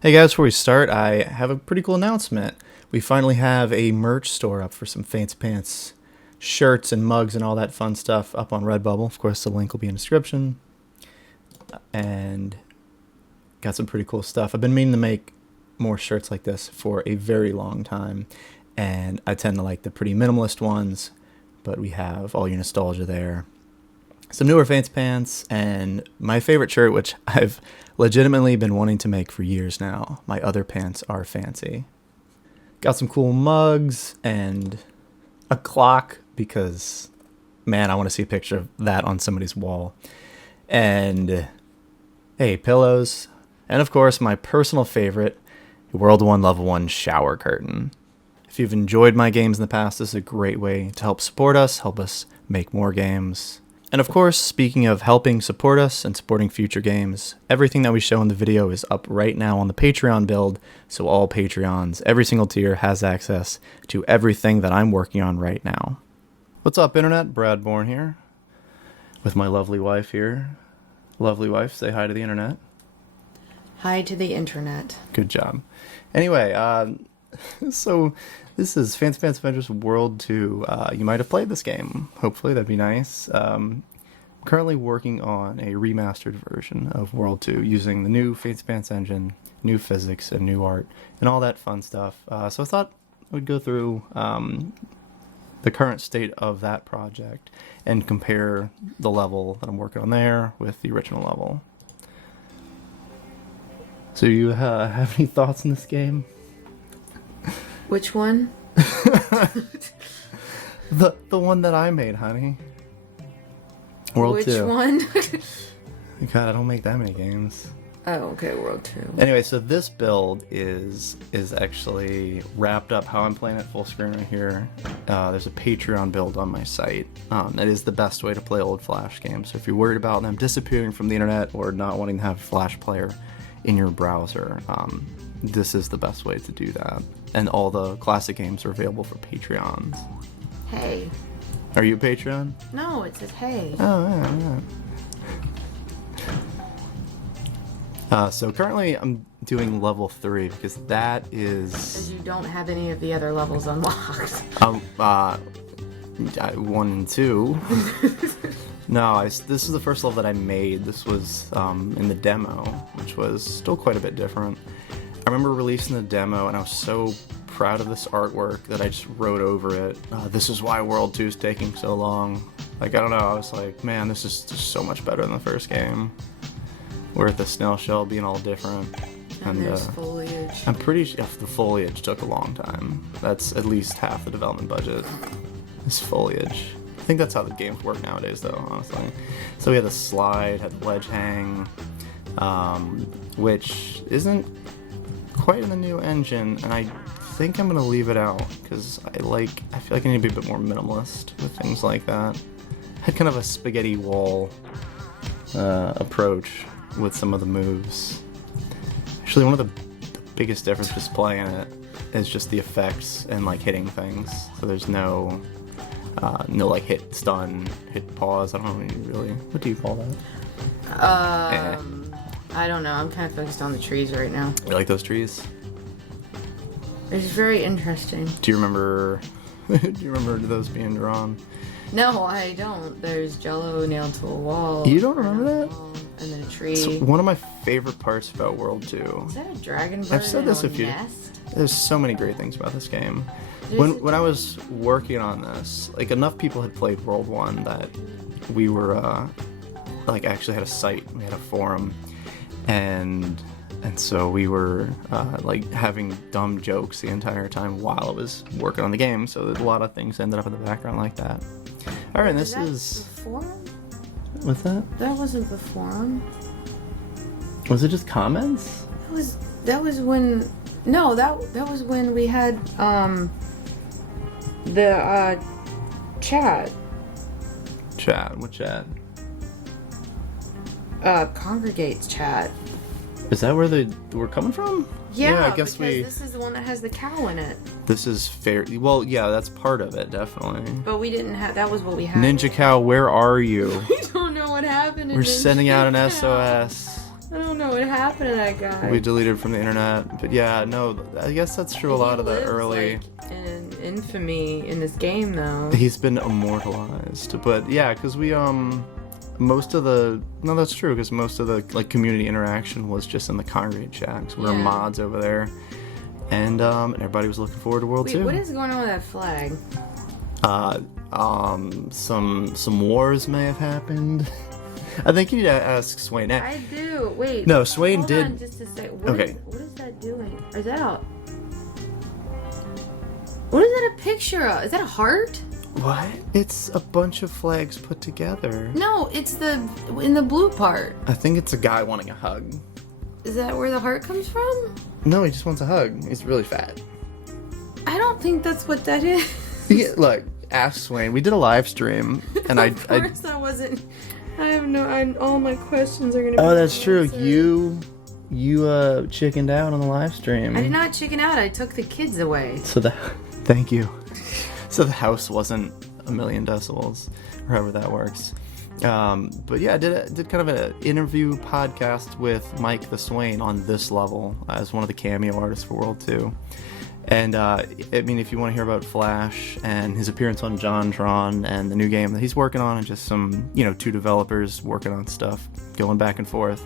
Hey guys, before we start, I have a pretty cool announcement. We finally have a merch store up for some Fancy Pants shirts and mugs and all that fun stuff up on Redbubble. Of course, the link will be in the description. And got some pretty cool stuff. I've been meaning to make more shirts like this for a very long time. And I tend to like the pretty minimalist ones, but we have all your nostalgia there. Some newer Fancy Pants, and my favorite shirt, which I've legitimately been wanting to make for years now. My other pants are fancy. Got some cool mugs and a clock because, man, I want to see a picture of that on somebody's wall. And, hey, pillows. And, of course, my personal favorite, World 1 Level 1 shower curtain. If you've enjoyed my games in the past, this is a great way to help support us, help us make more games. And of course, speaking of helping support us and supporting future games, everything that we show in the video is up right now on the Patreon build, so all Patreons, every single tier has access to everything that I'm working on right now. What's up, Internet? Brad Bourne here, with my lovely wife here. Lovely wife, say hi to the Internet. Hi to the Internet. Good job. Anyway, so this is Fancy Pants Adventures World 2. You might have played this game. Hopefully, that'd be nice. I'm currently working on a remastered version of World 2 using the new Fancy Pants engine, new physics, and new art, and all that fun stuff. So I thought I would go through the current state of that project and compare the level that I'm working on there with the original level. So you have any thoughts on this game? Which one? The one that I made, honey. World Which 2. one? God, I don't make that many games. Oh, okay, World 2. Anyway, so this build is actually wrapped up how I'm playing it full screen right here. There's a Patreon build on my site. That is the best way to play old Flash games. So if you're worried about them disappearing from the internet or not wanting to have a Flash player in your browser, this is the best way to do that. And all the classic games are available for Patreons. Hey. Are you a Patreon? No, it says hey. Oh, yeah. So currently I'm doing level 3 because that is... Because you don't have any of the other levels unlocked. 1 and 2. No, this is the first level that I made. This was in the demo, which was still quite a bit different. I remember releasing the demo and I was so proud of this artwork that I just wrote over it. This is why World 2 is taking so long. Like, I don't know, I was like, man, this is just so much better than the first game. With the snail shell being all different. And there's foliage. I'm pretty sure the foliage took a long time. That's at least half the development budget. This foliage. I think that's how the games work nowadays, though, honestly. So we had the slide, had the ledge hang, which isn't quite in the new engine, and I think I'm gonna leave it out because I feel like I need to be a bit more minimalist with things like that. I had kind of a spaghetti wall approach with some of the moves. Actually, one of the biggest differences playing it is just the effects and like hitting things. So there's no like hit stun, hit pause. I don't know really. What do you call that? I don't know. I'm kind of focused on the trees right now. You like those trees? It's very interesting. Do you remember? Do you remember those being drawn? No, I don't. There's Jello nailed to a wall. You don't remember that? And then a tree. So one of my favorite parts about World 2. Is that a dragon bird? I've said this a few. Nest? There's so many great things about this game. When I was working on this, like enough people had played World 1 that we were like actually had a site. We had a forum, and so we were like having dumb jokes the entire time while I was working on the game. So there's a lot of things ended up in the background like that. All right, and this is the forum? What's that? That wasn't the forum. Was it just comments? That was when that was when we had the chat. Chat? What chat? Congregate's chat. Is that where we're coming from? Yeah, I guess because this is the one that has the cow in it. This is fair. Well, yeah, that's part of it, definitely. But we didn't have. That was what we had. Ninja Cow, where are you? We don't know what happened. We're sending out an Cow. SOS. I don't know what happened to that guy. We deleted from the internet. But yeah, no, I guess that's true. A lot of the early. Like, in infamy in this game, though. He's been immortalized. But yeah, because we most of the that's true because most of the like community interaction was just in the Congregate chat. 'Cause we were mods over there, and everybody was looking forward to World 2. What is going on with that flag? Some wars may have happened. I think you need to ask Swain. I do. Wait. No, Swain hold did. On just a sec. What is that doing? Is that a? What is that a picture of? Is that a heart? What? It's a bunch of flags put together. No, it's in the blue part. I think it's a guy wanting a hug. Is that where the heart comes from? No, he just wants a hug. He's really fat. I don't think that's what that is. Yeah, look, ask Swain. We did a live stream, and of course I wasn't. I have no. all my questions are gonna. Be that's true. answered. You chickened out on the live stream. I did not chicken out. I took the kids away. Thank you. So the house wasn't a million decibels, or however that works. But yeah, I did kind of an interview podcast with Mike the Swain on this level as one of the cameo artists for World 2. And I mean, if you want to hear about Flash and his appearance on JonTron and the new game that he's working on, and just some, two developers working on stuff, going back and forth.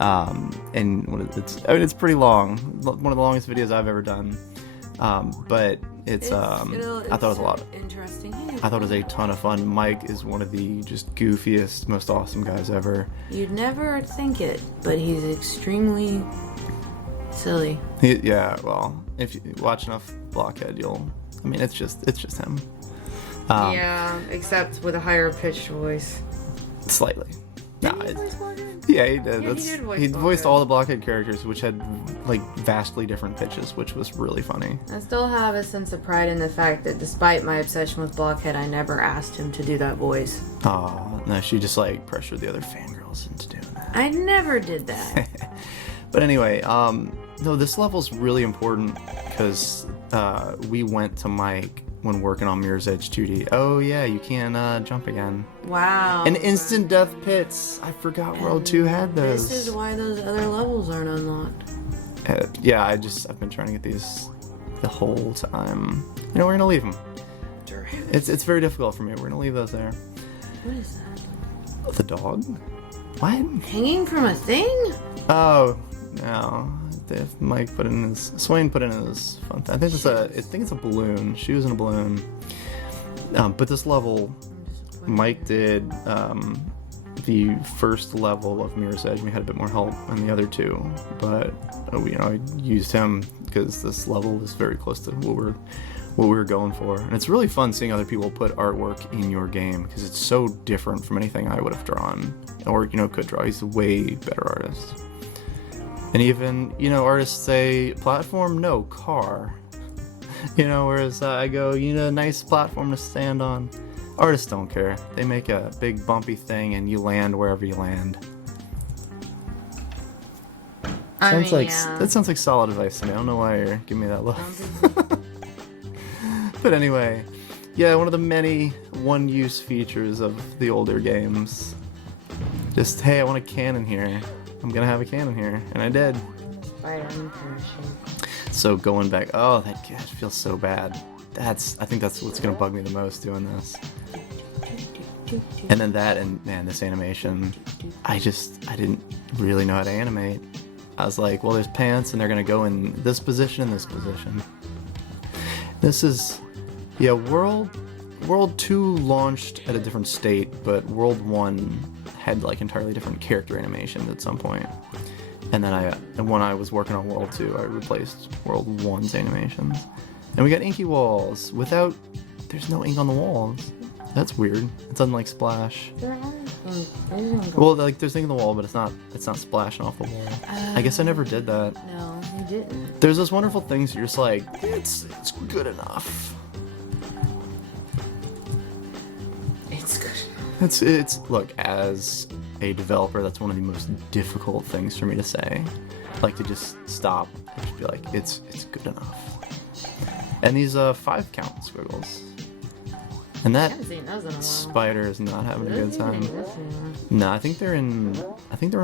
And it's pretty long, one of the longest videos I've ever done. But I thought it was a lot. Interesting. I thought it was a ton of fun. Mike is one of the just goofiest, most awesome guys ever. You'd never think it, but he's extremely silly. Well, if you watch enough Blockhead, it's just him. Yeah, except with a higher pitched voice. Slightly. Did he voice Blockhead? Yeah, he did. Yeah, he He voiced all the Blockhead characters, which had like vastly different pitches, which was really funny. I still have a sense of pride in the fact that despite my obsession with Blockhead, I never asked him to do that voice. Oh, no, she just like pressured the other fangirls into doing that. I never did that. But anyway, no, this level's really important because we went to Mike when working on Mirror's Edge 2D. Oh yeah, you can jump again. Wow. And instant death pits. I forgot World 2 had those. This is why those other levels aren't unlocked. Yeah, I've been trying to get these the whole time. We're gonna leave them. It's very difficult for me. We're gonna leave those there. What is that? The dog? What? Hanging from a thing? Oh no. If Mike Swain put in his fun thing. I think it's a balloon. She was in a balloon. But this level, Mike did the first level of Mirror's Edge. We had a bit more help on the other two, but I used him because this level was very close to what we were going for. And it's really fun seeing other people put artwork in your game because it's so different from anything I would have drawn or could draw. He's a way better artist. And even, artists say, platform? No, car. Whereas I go, a nice platform to stand on. Artists don't care. They make a big bumpy thing and you land wherever you land. That sounds like solid advice to me. I don't know why you're giving me that look. But anyway, yeah, one of the many one-use features of the older games. Just, hey, I want a cannon here. I'm gonna have a cannon here, and I did. So going back, that feels so bad. I think that's what's gonna bug me the most doing this. And then this animation, I didn't really know how to animate. I was like, well, there's pants, and they're gonna go in this position and this position. This is, World 2 launched at a different state, but World 1 had like entirely different character animations at some point. And then when I was working on World 2, I replaced World 1's animations. And we got inky walls there's no ink on the walls. That's weird. It's unlike Splash. Well, like there's ink on the wall, but it's not splashing off the wall. I guess I never did that. No, you didn't. There's those wonderful things you're just like, it's good enough. It's look, as a developer, that's one of the most difficult things for me to say. Like to just stop and just be like, it's good enough. And these 5 count squiggles. And I that haven't seen those in a while. spider is not having a good Those time. ain't this one. No, I think they're in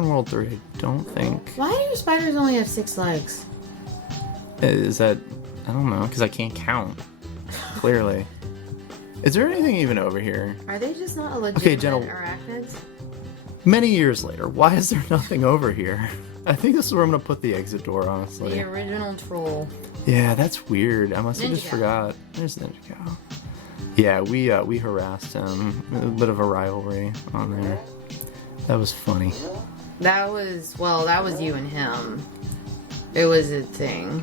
World 3. I don't think. Why do spiders only have 6 legs? Is that... I don't know, because I can't count. Clearly. Is there anything even over here? Are they just not a legitimate Jenna. arachnids? Many years later, why is there nothing over here? I think this is where I'm going to put the exit door, honestly. The original troll. Yeah, that's weird. I must have Ninja just Cow. forgot. There's Ninja Cow. Yeah, we harassed him. A bit of a rivalry on there. That was funny. That was you and him. It was a thing.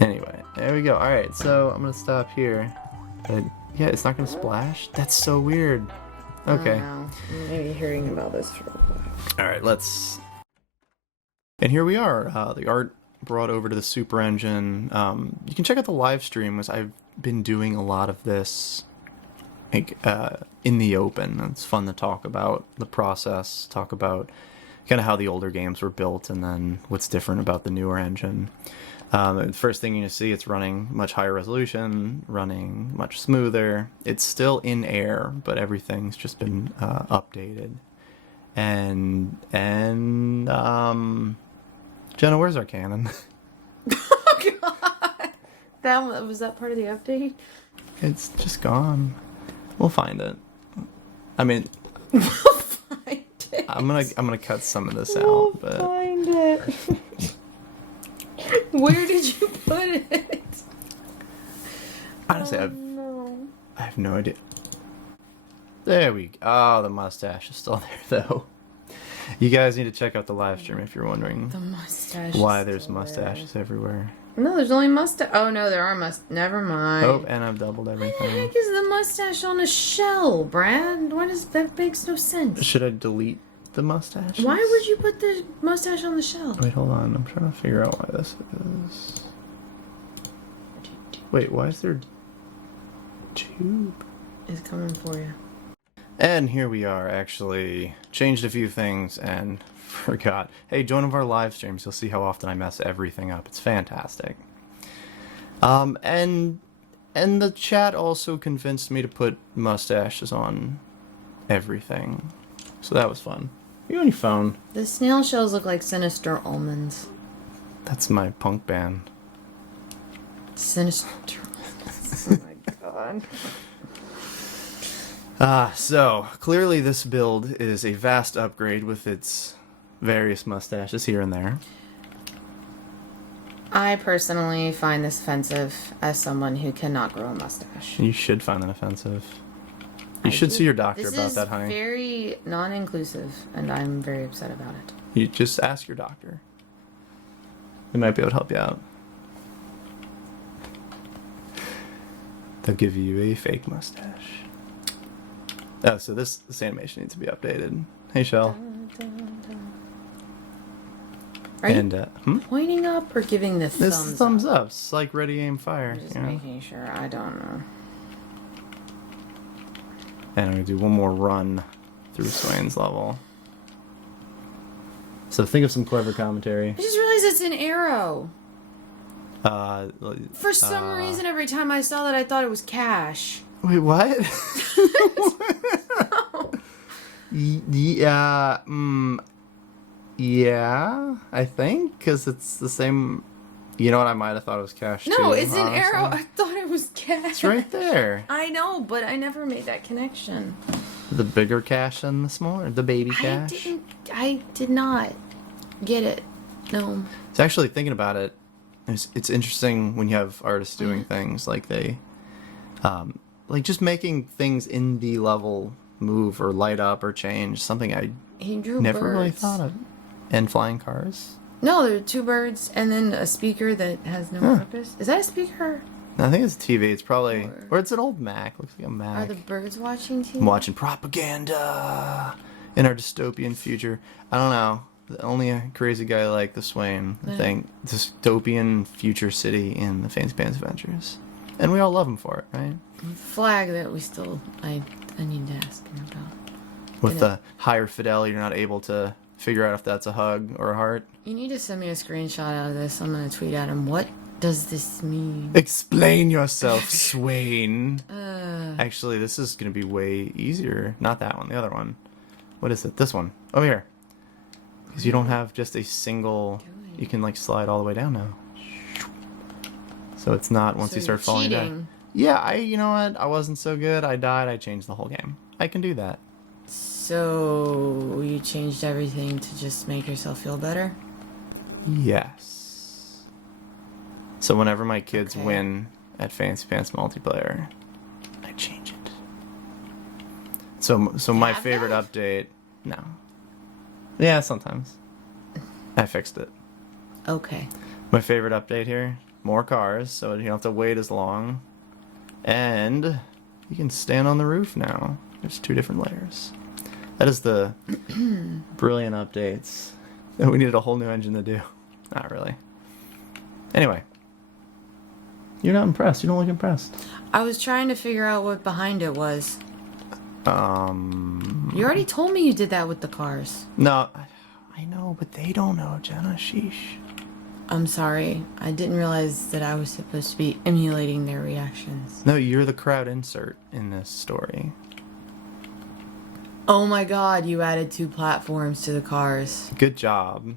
Anyway, there we go. Alright, so I'm gonna stop here. But yeah, it's not gonna splash? That's so weird. Okay. I don't know. I'm maybe hearing about this for a while. Alright, let's... And here we are. The art brought over to the Super Engine. You can check out the live stream, as I've been doing a lot of this like in the open. It's fun to talk about the process, talk about kind of how the older games were built, and then what's different about the newer engine. The first thing you see, it's running much higher resolution, running much smoother. It's still in air, but everything's just been updated. And Jenna, where's our cannon? Oh God! Was that part of the update? It's just gone. We'll find it. I mean, We'll find it. I'm gonna cut some of this We'll out, but find it. Where did you put it? honestly, No. I have no idea. There we go. Oh, the mustache is still there, though. You guys need to check out the live stream if you're wondering The mustache. why is there's still mustaches everywhere. there. No, there's only mustache. Oh no, there are Never mind. Oh, and I've doubled Why the everything. heck is the mustache on a shell, Brad? Why does that makes no sense? Should I delete the mustache? Why would you put the mustache on the shell? Wait, hold on. I'm trying to figure out why this is. Wait, why is there tube? It's coming for you. And here we are, actually changed a few things and forgot. Hey, join one of our live streams. You'll see how often I mess everything up. It's fantastic. And the chat also convinced me to put mustaches on everything. So that was fun. Are you on your phone? The snail shells look like sinister almonds. That's my punk band. Sinister almonds. Oh my god. So clearly this build is a vast upgrade with its various mustaches here and there. I personally find this offensive as someone who cannot grow a mustache. You should find that offensive. You should see your doctor about that, honey. This is very non-inclusive, and I'm very upset about it. You just ask your doctor. They might be able to help you out. They'll give you a fake mustache. Oh, so this animation needs to be updated. Hey, Shell. Are you pointing up or giving the This thumbs thumbs up? up. It's like Ready, Aim, Fire. I'm just you know? making sure. I don't know. And I'm going to do one more run through Swain's level. So think of some clever commentary. I just realized it's an arrow. Uh, For some reason, every time I saw that, I thought it was cash. Wait, what? Yeah, yeah, I think, because it's the same. You know what? I might have thought it was cash. No, too, it's an honestly. arrow. I thought it was cash. It's right there. I know, but I never made that connection. The bigger cash than the smaller, the baby cash. I did not get it. No. It's actually thinking about it. It's interesting when you have artists doing things like they, like just making things in the level move or light up or change. Something I He drew never really birds. thought of. And flying cars. No, there are 2 birds and then a speaker that has no purpose. Is that a speaker? I think it's TV. It's probably or it's an old Mac. Looks like a Mac. Are the birds watching TV? I'm watching propaganda in our dystopian future. I don't know. Only a crazy guy like the Swain would think dystopian future city in the Fancy Pants Adventures. And we all love him for it, right? The flag that we still... I need to ask him about. With the higher fidelity, you're not able to figure out if that's a hug or a heart. You need to send me a screenshot out of this. I'm going to tweet at him. What does this mean? Explain yourself, Swain. Uh, Actually, this is going to be way easier. Not that one, the other one. What is it? This one. Oh, here. Because you don't have just a single... You can, like, slide all the way down now. So it's not once So you start you're falling cheating. down. Yeah, you know what? I wasn't so good. I died. I changed the whole game. I can do that. So you changed everything to just make yourself feel better? Yes. So whenever my kids Okay. win at Fancy Pants multiplayer, I change it. So my Have favorite they? update... No. Yeah, sometimes. I fixed it. Okay. My favorite update here, more cars, so you don't have to wait as long. And you can stand on the roof now. There's 2 different layers. That is the brilliant updates that we needed a whole new engine to do. Not really. Anyway. You're not impressed. You don't look impressed. I was trying to figure out what behind it was. You already told me you did that with the cars. No, I know, but they don't know, Jenna. Sheesh. I'm sorry. I didn't realize that I was supposed to be emulating their reactions. No, you're the crowd insert in this story. Oh my god, you added 2 platforms to the cars. Good job.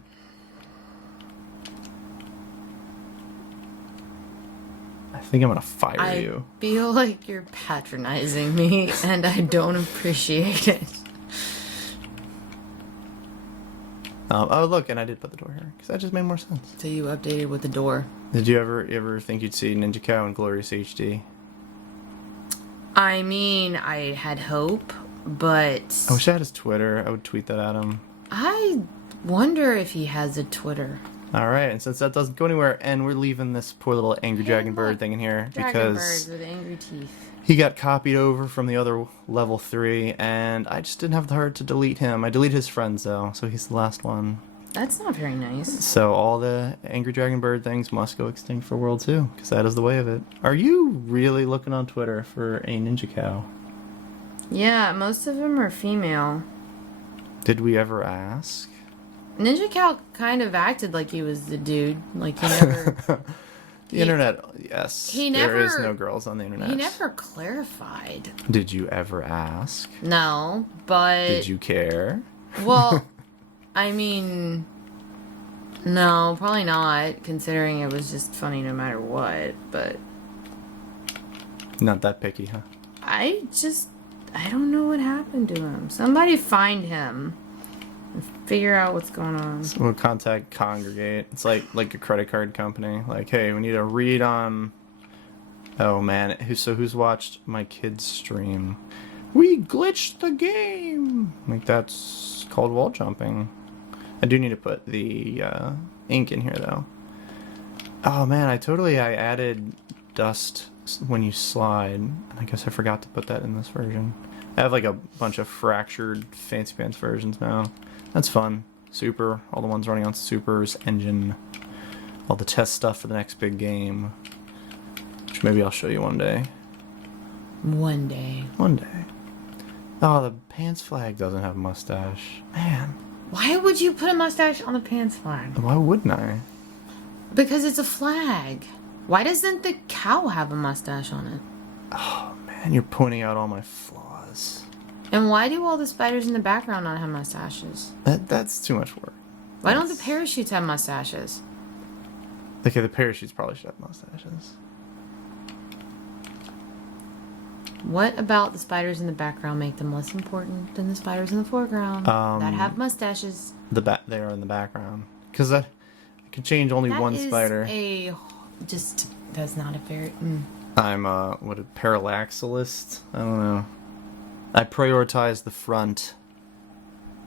I think I'm gonna fire you. I feel like you're patronizing me, and I don't appreciate it. Oh, look, and I did put the door here, because that just made more sense. So you updated with the door. Did you ever think you'd see Ninja Cow in Glorious HD? I mean, I had hope, but I wish I had his Twitter. I would tweet that at him. I wonder if he has a Twitter. Alright, and since that doesn't go anywhere, and we're leaving this poor little angry dragon bird look, thing in here, Dragon because birds with angry teeth. he got copied over from the other level 3, and I just didn't have the heart to delete him. I deleted his friends, though, so he's the last one. That's not very nice. So all the angry dragon bird things must go extinct for World 2, because that is the way of it. Are you really looking on Twitter for a Ninja Cow? Yeah, most of them are female. Did we ever ask? Ninja Cow kind of acted like he was the dude. Like he never... The internet, yes. he there is never- no girls on the internet. He never clarified. Did you ever ask? No, but... Did you care? Well, I mean... No, probably not, considering it was just funny no matter what, but... Not that picky, huh? I don't know what happened to him. Somebody find him and figure out what's going on. So we'll contact Congregate. It's like a credit card company. Like, hey, we need a read on... Oh, man. Who's watched my kids stream? We glitched the game! Like, that's called wall jumping. I do need to put the ink in here, though. Oh, man, I added dust when you slide. I guess I forgot to put that in this version. I have like a bunch of fractured Fancy Pants versions now. That's fun. Super. All the ones running on Super's engine. All the test stuff for the next big game. Which maybe I'll show you one day. One day. One day. Oh, the Pants flag doesn't have a mustache. Man. Why would you put a mustache on the pants flag? Why wouldn't I? Because it's a flag. Why doesn't the cow have a mustache on it? Oh, man, you're pointing out all my flaws. And why do all the spiders in the background not have mustaches? That's too much work. Why don't the parachutes have mustaches? Okay, the parachutes probably should have mustaches. What about the spiders in the background make them less important than the spiders in the foreground that have mustaches? They are in the background. Because I can change only That one is spider. That's not a very... I'm a parallaxalist? I don't know. I prioritize the front.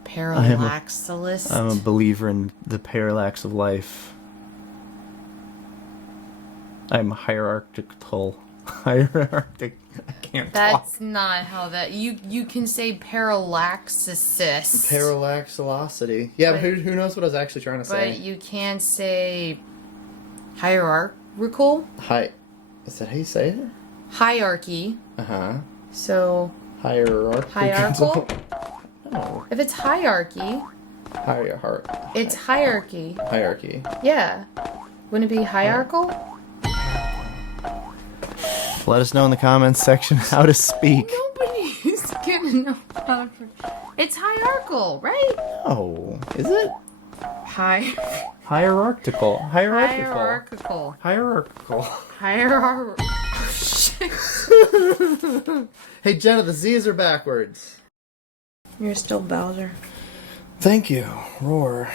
Parallaxalist? I'm a believer in the parallax of life. I'm hierarchical. Hierarchic. I can't That's talk. not how that... You can say parallaxicist. Parallaxilosity. Yeah, but who knows what I was actually trying to say? But you can't say hierarchical. Is that how you say it? Hierarchy. Uh-huh. So, Hierarchical? No. if it's hierarchy, Hierarchy. it's hierarchy. Hierarchy. Yeah. Wouldn't it be hierarchical? Let us know in the comments section how to speak. Nobody's gonna know how to. It's hierarchical, right? Oh, is it? Hierarchical. Hierarchical. Oh, shit. Hey, Jenna, the Z's are backwards. You're still Bowser. Thank you, Roar.